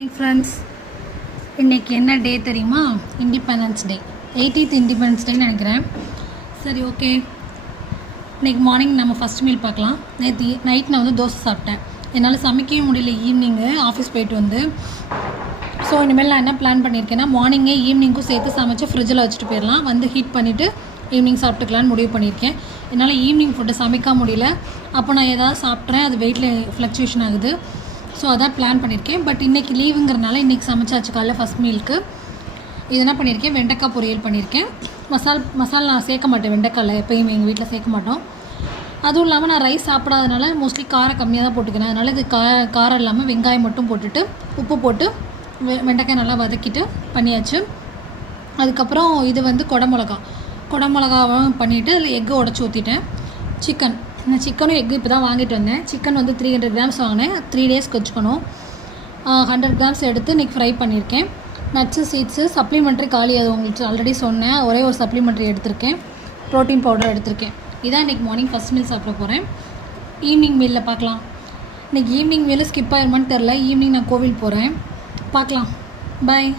Hey friends, இன்னைக்கு என்ன டே தெரியுமா? இண்டிபெண்டன்ஸ் டே, 80th இண்டிபெண்டன்ஸ் டேன்னு நினைக்கிறேன். சரி, ஓகே. இன்றைக்கி மார்னிங் நம்ம ஃபஸ்ட் மீல் பார்க்கலாம். நைட் நான் வந்து தோசை சாப்பிட்டேன். என்னால் சமைக்கவே முடியல ஈவினிங்கு ஆஃபீஸ் போயிட்டு வந்து. ஸோ இனிமேல் நான் என்ன பிளான் பண்ணியிருக்கேன்னா, மார்னிங்கே ஈவினிங்கும் சேர்த்து சமைச்சு ஃப்ரிட்ஜில் வச்சுட்டு போயிடலாம், வந்து ஹீட் பண்ணிவிட்டு ஈவினிங் சாப்பிட்டுக்கலான்னு முடிவு பண்ணியிருக்கேன். என்னால் ஈவினிங் ஃபுட்டை சமைக்க முடியல. அப்போ நான் ஏதாவது சாப்பிட்றேன், அது வெயிட்டில் ஃப்ளக்சுவேஷன் ஆகுது. ஸோ அதான் பிளான் பண்ணியிருக்கேன். பட் இன்றைக்கி லீவுங்கிறனால இன்றைக்கி சமைச்சாச்சு காலைல ஃபஸ்ட் மீலுக்கு. இது என்ன பண்ணியிருக்கேன், வெண்டைக்காய் பொரியல் பண்ணியிருக்கேன். மசாலா நான் சேர்க்க மாட்டேன் வெண்டைக்காயில், எப்போயுமே எங்கள் வீட்டில் சேர்க்க மாட்டோம். அதுவும் இல்லாமல் நான் ரைஸ் சாப்பிடாதனால மோஸ்ட்லி காரம் கம்மியாக தான் போட்டுக்கிறேன். அதனால் இது காரம் இல்லாமல் வெங்காயம் மட்டும் போட்டுட்டு உப்பு போட்டு வெண்டைக்காய் நல்லா வதக்கிட்டு பண்ணியாச்சு. அதுக்கப்புறம் இது வந்து குடமிளகாவும் பண்ணிவிட்டு அதில் எக்கு உடச்சி ஊற்றிட்டேன். நான் சிக்கனும் எக்கு இப்போ தான் வாங்கிட்டு வந்தேன். சிக்கன் வந்து 300 கிராம்ஸ் வாங்கினேன். 3 டேஸ்க்கு வச்சுக்கணும். 100 கிராம்ஸ் எடுத்து இன்றைக்கி ஃப்ரை பண்ணியிருக்கேன். நட்ஸு சீட்ஸு சப்ளிமெண்ட்ரி காலி, அது உங்களுக்கு ஆல்ரெடி சொன்னேன். ஒரே ஒரு சப்ளிமெண்ட்ரி எடுத்திருக்கேன், ப்ரோட்டீன் பவுடர் எடுத்திருக்கேன். இதான் இன்றைக்கி மார்னிங் ஃபஸ்ட் மீல் சாப்பிட போகிறேன். ஈவினிங் மீலில் பார்க்கலாம். இன்றைக்கி ஈவினிங் மீல் ஸ்கிப் ஆயிருமான்னு தெரில. ஈவினிங் நான் கோவில் போகிறேன், பார்க்கலாம். பாய்.